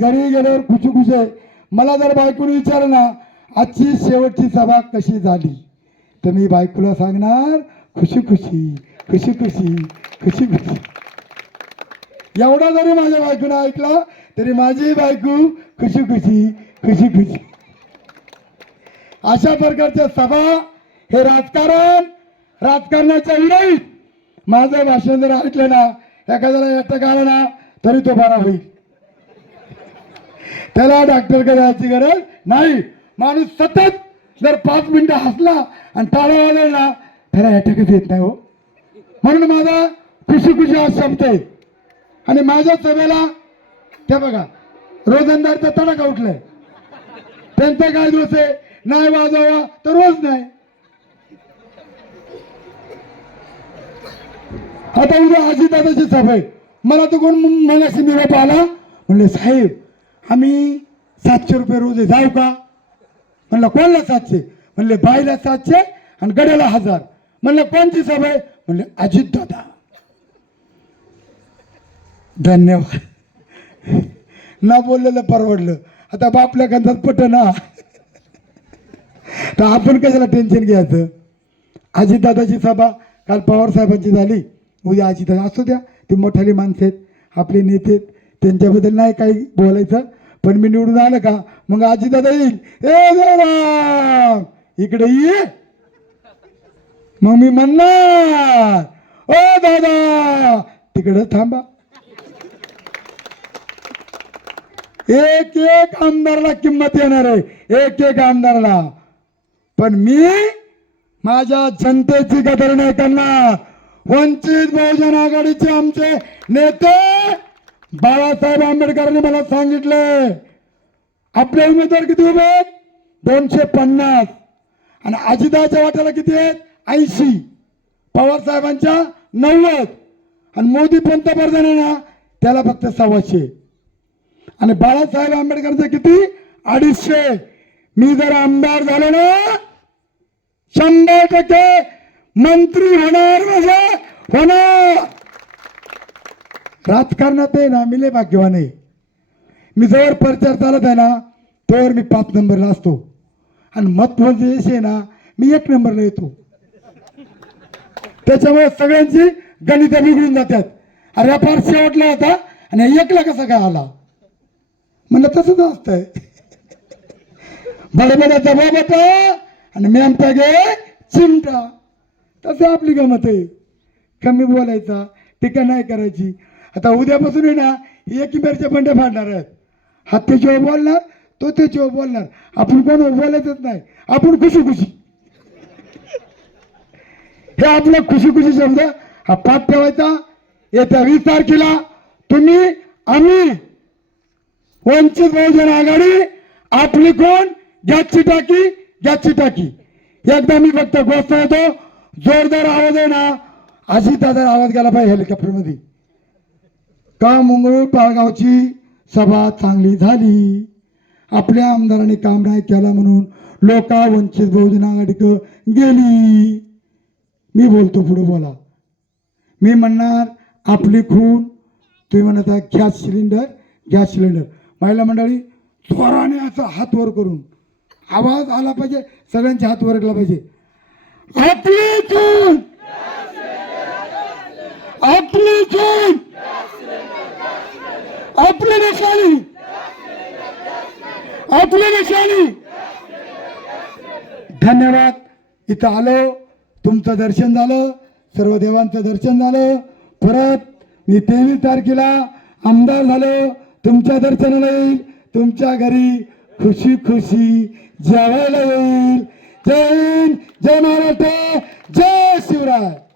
घरी गेल्यावर खुशी खुश आहे. मला जर बायकोने विचारलं ना आजची शेवटची सभा कशी झाली? तर मी बायकोला सांगणार खुशी खुशी खुशी खुशी खुशी खुशी. एवढा जरी माझ्या बायकोनं ऐकला तरी माझी बायको खुशी खुशी खुशी खुशी. अशा प्रकारच्या सभा हे राजकारण राजकारणाच्या विरोध माझं भाषण जर ऐकलं ना एखाद्याला एकटक आला ना तरी तो बरा होईल. त्याला डॉक्टरकडे जायची गरज नाही. माणूस सतत जर पाच मिनिटं हसला आणि टाळा वाजवला त्याला अटॅकच येत नाही हो. म्हणून माझा खुशी खुशी आज संपते आहे आणि माझ्या सभेला ते बघा रोजंदारचा तडाखा उठलाय. त्यांचा काय दोष आहे? नाही वाजवा तर रोज नाही. आता उद्या आजी दादाची सभा आहे. मला तर कोण मगाशी निरोप आला? म्हणले साहेब आम्ही सातशे रुपये रोज आहे, जाऊ का? म्हणलं कोणला सातशे? म्हणले बाईला सातशे आणि गड्याला हजार. म्हणलं कोणची सभा आहे? म्हणले अजित दादा धन्यवाद. ना बोललेलं परवडलं. आता बापल्या गंधात पट ना तर आपण कशाला टेन्शन घ्यायचं? अजितदादाची सभा काल पवार साहेबांची झाली. उद्या अजितदादा असू द्या. ते मोठाली माणसं आहेत. आपले नेते आहेत. त्यांच्याबद्दल नाही काही बोलायचं. पण मी निवडून आलं का? मग अजितदादा येईल. ए देवा! इकडे ये. मग मी म्हणणार ओ दादा तिकडे थांबा. एक एक आमदारला किंमत येणार आहे. एक एक आमदारला. पण मी माझ्या जनतेची कदर नाही करणार. वंचित बहुजन आघाडीचे आमचे नेते बाळासाहेब आंबेडकरांनी मला सांगितलंय आपले उमेदवार किती उभे आहेत? दोनशे पन्नास. आणि अजिताच्या वाट्याला किती आहेत? ऐंशी. पवार साहेबांच्या नव्वद. आणि मोदी पंतप्रधान आहे ना त्याला फक्त सव्वाशे. आणि बाळासाहेब आंबेडकरचं किती? अडीचशे. मी जर आमदार झालो ना शंभर टक्के मंत्री होणार म्हणजे होणार. राजकारणात आहे ना मी लय भाग्यवान आहे. मी जवळ प्रचार चालत आहे ना तोवर मी पाच नंबरला असतो. आणि मत म्हणजे असे आहे ना मी एक नंबरला येतो. त्याच्यामुळे सगळ्यांची गणित बिघडून जातात. अरे फार शेवटला होता आणि एकला कसा काय आला? म्हणलं तसंच असतंय. बडबडा जबाब होता. आणि मेमटा गे चिमटा. तसं आपली गमत आहे. कमी बोलायचा टीका नाही करायची. आता उद्यापासून आहे ना एकीमेरच्या बंड्या फाडणार आहेत. हा त्याच्यावर बोलणार तो त्याच्यावर बोलणार. आपण कोण बोलायचंच नाही. आपण खुशी खुशी हे आपलं खुशी खुशी शब्द हा पाठ ठेवायचा. येत्या वीस तारखेला तुम्ही आम्ही वंचित बहुजन आघाडी आपली कोण? गॅसची टाकी गॅसची टाकी एकदा मी फक्त गोष्ट येतो जोरदार आवाज आहे ना अशी आवाज गेला पाहिजे हेलिकॉप्टरमध्ये का मंगळूर पाळगावची सभा चांगली झाली. आपल्या आमदाराने काम नाही केला म्हणून लोका वंचित बहुजन आघाडीक गेली. मी बोलतो पुढे बोला. मी म्हणणार आपली खून तुम्ही म्हणता गॅस सिलेंडर गॅस सिलेंडर. महिला मंडळी त्वराने असा हात वर करून. आवाज आला पाहिजे सगळ्यांचे हात वर केला पाहिजे. आपली खून! आपली खून! आपली निशाणी. आपली निशाणी. धन्यवाद. इथं आलो. तुमचं दर्शन झालं. सर्व देवांचं दर्शन झालं. परत मी तेवीस तारखेला आमदार झालो. तुमच्या दर्शनाला येईल. तुमच्या घरी खुशी खुशी जेवायला येईल. जय हिंद. जय महाराष्ट्र. जय शिवराय.